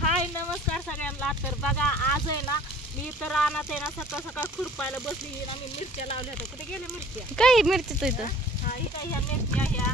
हाय नमस्कार सगळ्यांना। तर बघा आज आहे ना मी तर रानात आहे ना सकाळ सकाळ खुरपायला बसली ना। मी मिरच्या लावल्या होत्या, कुठे गेल्या मिरच्या? काही मिरची तो इथं हा ही काय ह्या मिरच्या ह्या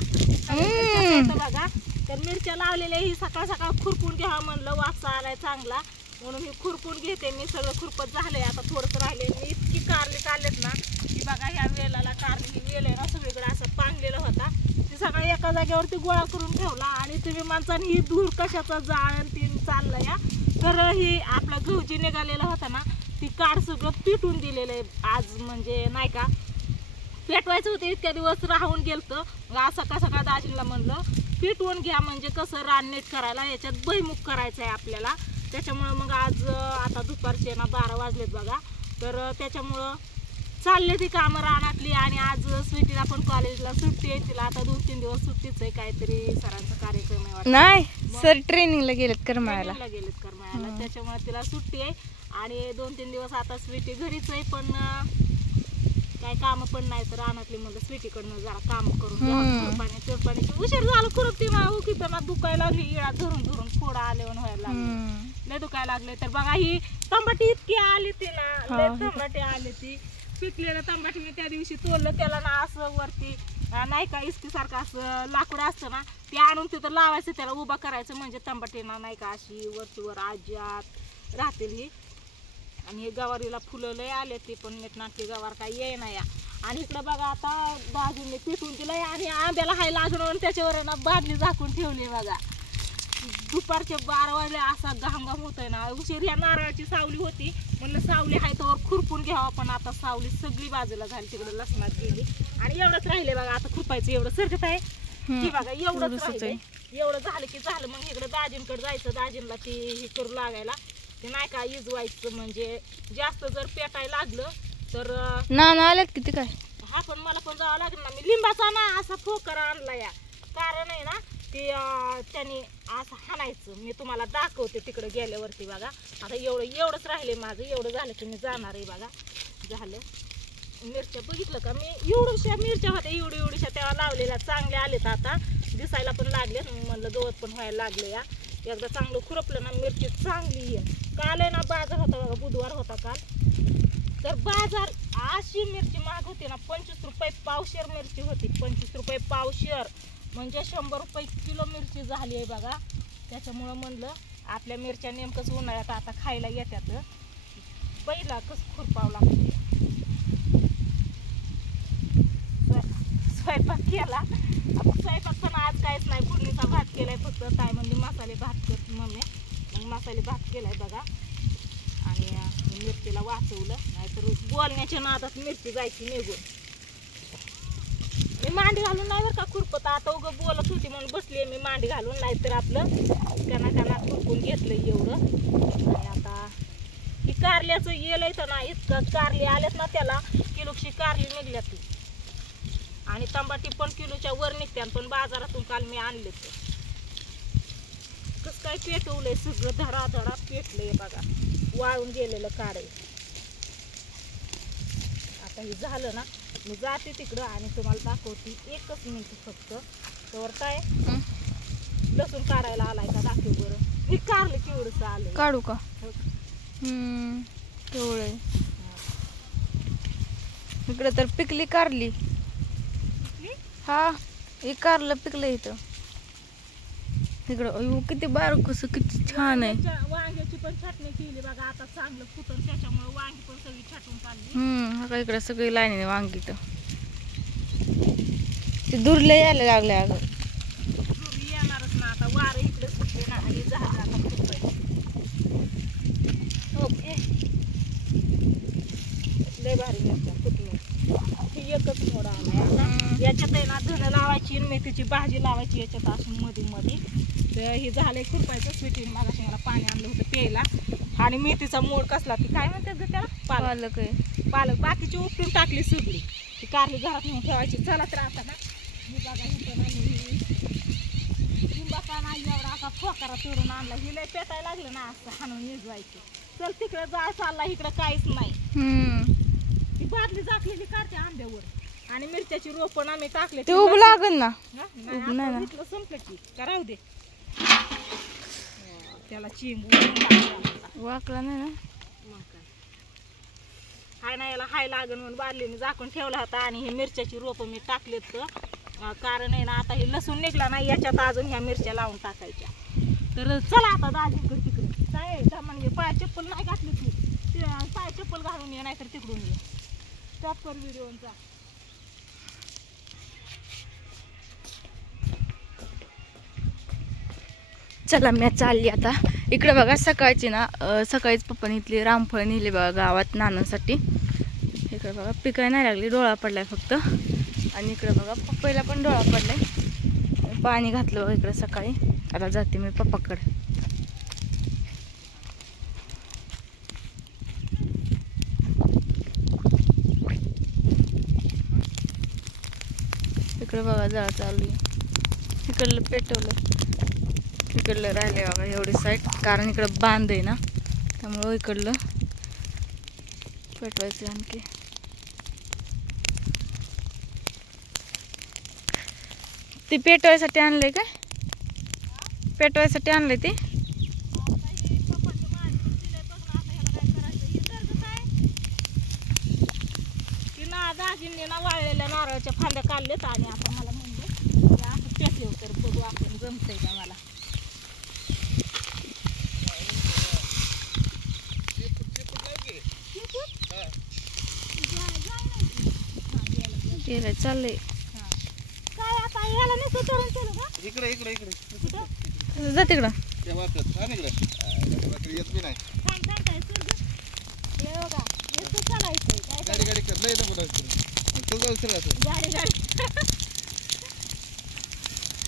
बघा। तर मिरच्या लावलेल्या ही सकाळ सकाळ खुरपून घ्यावा म्हणलं, वासा आलाय चांगला म्हणून मी खुरपून घेते। मी सगळं खुरपत झालंय, आता थोडंसं राहिले। मी इतकी कारली काढलेत ना की बघा ह्या वेलाला कारली ही वेल आहे ना सगळीकडे असं पांगलेला होता, ती सगळं एका जागेवरती गोळा करून ठेवला। आणि तुम्ही माणसाने ही दूर कशाचा जाळ तीन चाललं या, तर ही आपला गहू जी निघालेला होता ना ती काढ सगळं पिटून दिलेलं आहे आज, म्हणजे नाही का पेटवायचं होतं इतक्या दिवस राहून गेलतं। मग आज सकाळ सकाळ दाजींना म्हणलं पिटवून घ्या, म्हणजे कसं रान नीट करायला याच्यात भुईमुग करायचं आहे आपल्याला। त्याच्यामुळं मग आज आता दुपारचे ना 12 वाजलेत बघा। तर त्याच्यामुळं चालले ती कामं रानातली। आणि आज स्वीटीला पण कॉलेजला सुट्टी आहे, तिला आता 2-3 दिवस सुट्टीच आहे, काहीतरी सरांचा कार्यक्रम आहे वाटतं। नाही सर ट्रेनिंगला गेलेत करमाळ्याला त्याच्यामुळे तिला सुट्टी आहे। आणि 2-3 दिवस आता स्वीटी घरीच आहे, पण काय काम पण नाही तर रानातली म्हणलं स्वीटीकडनं जरा काम करून पाण्याची उशीर झाला खुरपती ना दुखायला लागली, इळा धरून धरून फोडा आल्यावर व्हायला लागले, लय दुखायला लागले। तर बघा ही तंबाटी इतकी आली ती ना, लय तंबाटी आली ती। पिकलेलं तंबाटी मी त्या दिवशी तोडलं, त्याला ना असं वरती नाही का इस्कीसारखं असं लाकूड असतं ना ते आणून तिथं लावायचं, त्याला उभा करायचं, म्हणजे तंबाटीना नाही का अशी वरचीवर आज्यात राहतील ही। आणि हे गवारीला फुलं लय आले ती, पण नीटनाटकी गवार काही ये ना या। आणि इकडं बघा आता बाजूने पिटून दिलंय आणि आंब्याला हाय लागणं, त्याच्यावर ना बादली झाकून ठेवली बघा। दुपारचे 12 वाजले, असा घामघाम होतोय ना। उशीर ह्या नारळाची सावली होती, म्हणलं सावली आहे तर खुरपून घ्यावा, पण आता सावली सगळी बाजूला झाली, तिकडे लसणात गेली। आणि एवढंच राहिले बघा आता खुरपायचं, एवढं सरकत आहे की बघा एवढंच राहिले। एवढं झालं की झालं, मग इकडे दाजींकडे जायचं, दाजींना ती हे करू लागायला, ते नाही का इजवायचं, म्हणजे जास्त जर पेटायला लागलं तर नाना आल्यात किती काय। हा पण मला पण जावं लागेल ना, मी लिंबाचा ना असा फोकरा आणला या, कारण आहे ना ती त्यांनी असं हाणायचं, मी तुम्हाला दाखवते तिकडे गेल्यावरती बघा। आता एवढंच राहिले माझं, एवढं झालं की मी जाणार आहे बघा। झालं मिरच्या बघितलं का मी, एवढ्याशा मिरच्या होत्या एवढ्याशा तेव्हा लावलेल्या, चांगल्या आलेत आता, दिसायला पण लागलेत। म्हणलं गवत पण व्हायला लागलं या, एकदा चांगलं खुरपलं ना मिरची चांगली आहे। काल आहे ना बाजार होता बघा, बुधवार होता काल, तर बाजार अशी मिरची महाग होती ना, 25 रुपये पावशेर मिरची होती, 25 रुपये पावशेर, म्हणजे 100 रुपये किलो मिरची झाली आहे बघा। त्याच्यामुळं म्हणलं आपल्या मिरच्या नेमकंच उन्हाळ्यात आता खायला येतात, पहिला कसं खुरपावं लागतं। स्वयंपाक केला, आता स्वयंपाक पण आज काहीच नाही, फोडणीचा भात केलाय फक्त, ताई म्हणली मसाले भात कर मम्मी, मग मसाले भात केलाय बघा। आणि मिरचीला वाचवलं, नाहीतर बोलण्याच्या नादात मिरची जायची निघून। मी मांडी घालून नाही बरं का खुरपत, आता उगं बोलत होती म्हणून बसली मी मांडी घालून, नाहीतर आपलं कणा खुरपून घेतलं एवढं। आणि आता ही कारल्याचं येल येतं ना, इतकं कारली आलेत ना, त्याला किलोची कारली निघल्यात ती। आणि तंबाटी पण किलोच्या वर निघत्या, पण बाजारातून काल मी आणले तर कसं काय पेटवलंय सगळं, धडाधडा पेटलंय बघा, वाळून गेलेलं काढे। आता हे झालं ना मी जाते तिकडं आणि तुम्हाला दाखवते, 1 मिनिट फक्त। तर काय लसूण काढायला आलाय का दाखव बरं, हे कारलं केवढंच आलंय, काढू का? तेवढं इकडे तर पिकली कारली, हा हे कारलं पिकलं इथं इकडं, किती बारीक कसं किती छान आहे। वांग्याची पण छाटणी केली बघा, आता चांगलं फुटून, त्याच्यामुळे वांगी पण सगळी छाटून काढली। हा इकडे सगळी लाईन वांगी, तर ते दुर्ले यायला लागले, अगं येणारच ना आता, वारं इकडे सुटले ना, आणि झालं आता फुटवायचं। ओके लय भारी मिरच्या फुटलं, ही एकच मोड आलाय आता। याच्यात आहे ना धन लावायची, मेथीची भाजी लावायची याच्यात असून मध्ये मध्ये। तर हे झालंय खुरपायचं, स्वीटीने मागाशी मला पाणी आणलं होतं प्यायला। आणि मेथीचा मोड कसला, ती काय म्हणतात ग त्याला, पालक आहे, पालक, बाकीची उपटून टाकली सगळी, ती कारली घरात नेऊन ठेवायची। चला तर आता ना मी बघा लिंबाचा नाही एवढा असा फोकारा तोडून आणला, ही लय पेटायला लागलं ना असं हाणून निजवायचं। चल तिकडे जाय चालला, इकडं काहीच नाही, ती बादली झाकलेली काढते आंब्यावर, आणि मिरच्याची रोपण आम्ही टाकले, ते उभ लागल ना, संपलं की करावं दे। त्याला चिंब वाकला नाही ना. हाय ना, याला हाय लागण म्हणून बादलीने झाकून ठेवला होता. आणि ही मिरच्याची रोपं मी टाकलेत कारण आहे ना, आता हे लसूण निघला नाही याच्यात अजून ह्या मिरच्या लावून टाकायच्या. तर चला आता दाजीकडे तिकडे काय म्हणजे पाय चप्पल नाही घातली तू, पाय चप्पल घालून ये, नाहीतर तिकडून ये. स्टॉप कर व्हिडिओचा. चला मी चालली आता. इकडे बघा सकाळची ना सकाळीच पप्पाने इथली रामफळ नेली बघा गावात नानांसाठी. इकडे बघा पिकाय नाही लागली, डोळा पडलाय फक्त. आणि इकडे बघा पप्पाला पण डोळा पडलाय. पाणी घातलं बघा इकडे सकाळी. आता जाते मी पप्पाकडे. इकडे बघा जाळ चालू आहे. इकडलं पेटवलं, इकडलं राहिले बघा एवढी साईड, कारण इकडं बांध आहे ना, त्यामुळं इकडलं पेटवायचं. आणखी ते पेटवायसाठी आणलंय काय? पेटवायसाठी आणलंय ते. दाजींनी ना वाळलेल्या नारळाच्या फांद्या काढलेत आणि आता मला म्हणले असं पेटव तर बघू आपण जमतंय का मला. चाललंय काय आता याला नाही सुधारून केलं का? इकडे इकडे इकडे जा तिकडं. त्या वाटत हा इकडे येत बी नाही. थांब थांब काय सुरग हे बघा हे तू चालायचंय काय गाडी गाडी कर लय नको तू जाऊ सर असं गाडी गाडी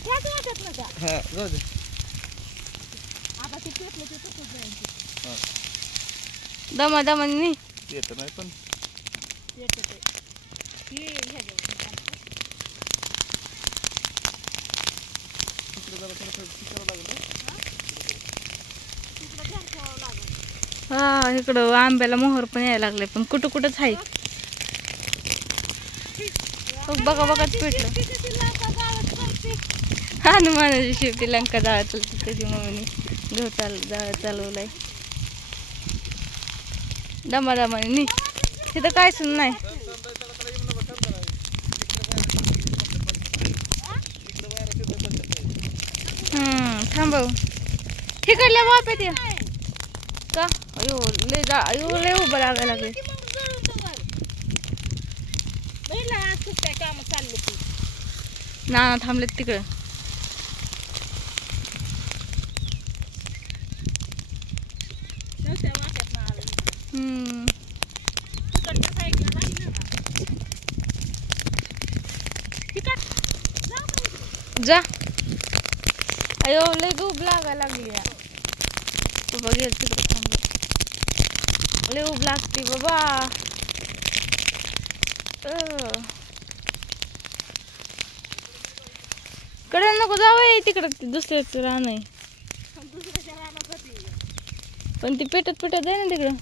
त्याच वाटत नका. हा जाऊ दे. आता ते पेटलं ते तसंच जाईल. हा दमा दमानी येत नाही पण पेटतंय हे ह्याच्यावर तिकडे जरा थोडं शिकावं लागलं. तिकडं ध्यान ठेवावं लागेल. हा इकडं आंब्याला मोहर पण यायला लागले, पण कुठं कुठंच आहे. बघा बघाच पेटलं. हनुमानाची शेवटी लंका जाळा चालते, त्याची मम्मीने जाळा चालवलाय दमा दमाने. तिथं काय सुन नाही. थांबव तिकडल्या वापेत या का. अयो लय अयो लय उभं लागायला लागले. नाना थांबलेत तिकडं. जा अयो लय उभ लागायला लागली. बाबा गेल तिकडे थांबले. लय उभ लागते बाबा. कडे नको जावं तिकडं दुसऱ्याच रान आहे. पण ती पेटत पेटत आहे ना तिकडं.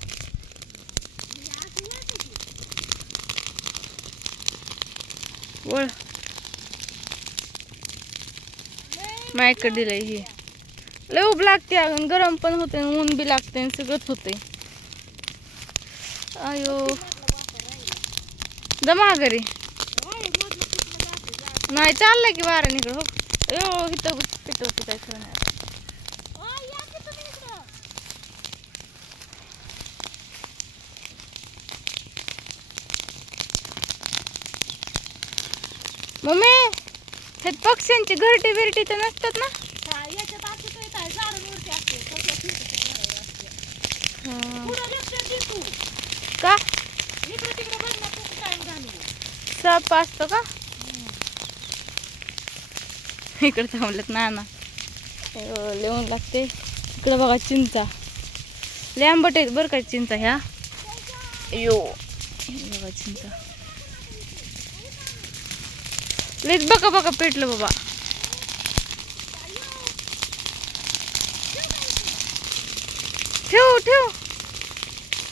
वळ मायकडे दिलंय. ही लय उभ लागते अजून, गरम पण होते, ऊन बी लागते, सगळंच होते. अयो जमा घरी नाही चाललंय की वारा निकड. हो अयो इथं पेटवतो काय खरं नाही. मम्मी हे पक्ष्यांची घरटी बिरटी तर नसतात ना. का साप असतो का. इकडे थांबलेत नाना. लिहून लागते. इकडे बघा चिंचा लय आंबट आहेत बरं का चिंचा ह्या. अयो बघा चिंचा लयच बघा बघा पेटलं बाबा. ठेव ठेव.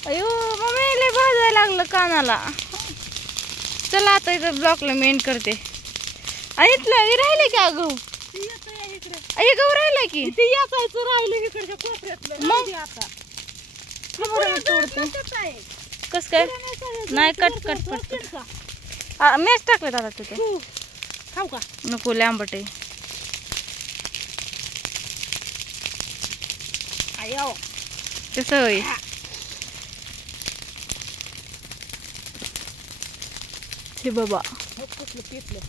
अयो मम्मी लय भाजायला लागलं कानाला. चला आता इथं ब्लॉकला मेंट करते. आणि इथलं राहिले की अगं हे गहू राहिलाय की ते याचायचं राहिलं इकडच्या कोपऱ्यातलं मग? राहू दे आता तोडते कसं आहे? कस काय नाही कट कट करतो, पट का? मॅच टाकले दादा तिथे तू खाऊ का नको लय आंबट आहे आयो कसं होय हे बाबा हो कसलं पितलं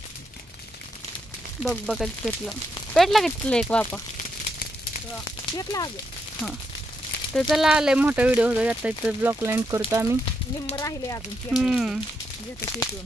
बघ बघत पेटलं पेटला का तिथलं एक वापा पितलं अगं हां तर चला लय मोठा व्हिडिओ होता आता इथं ब्लॉक लाईन करतो आम्ही निम्म राहिले अजून हम्म. घेतो पितून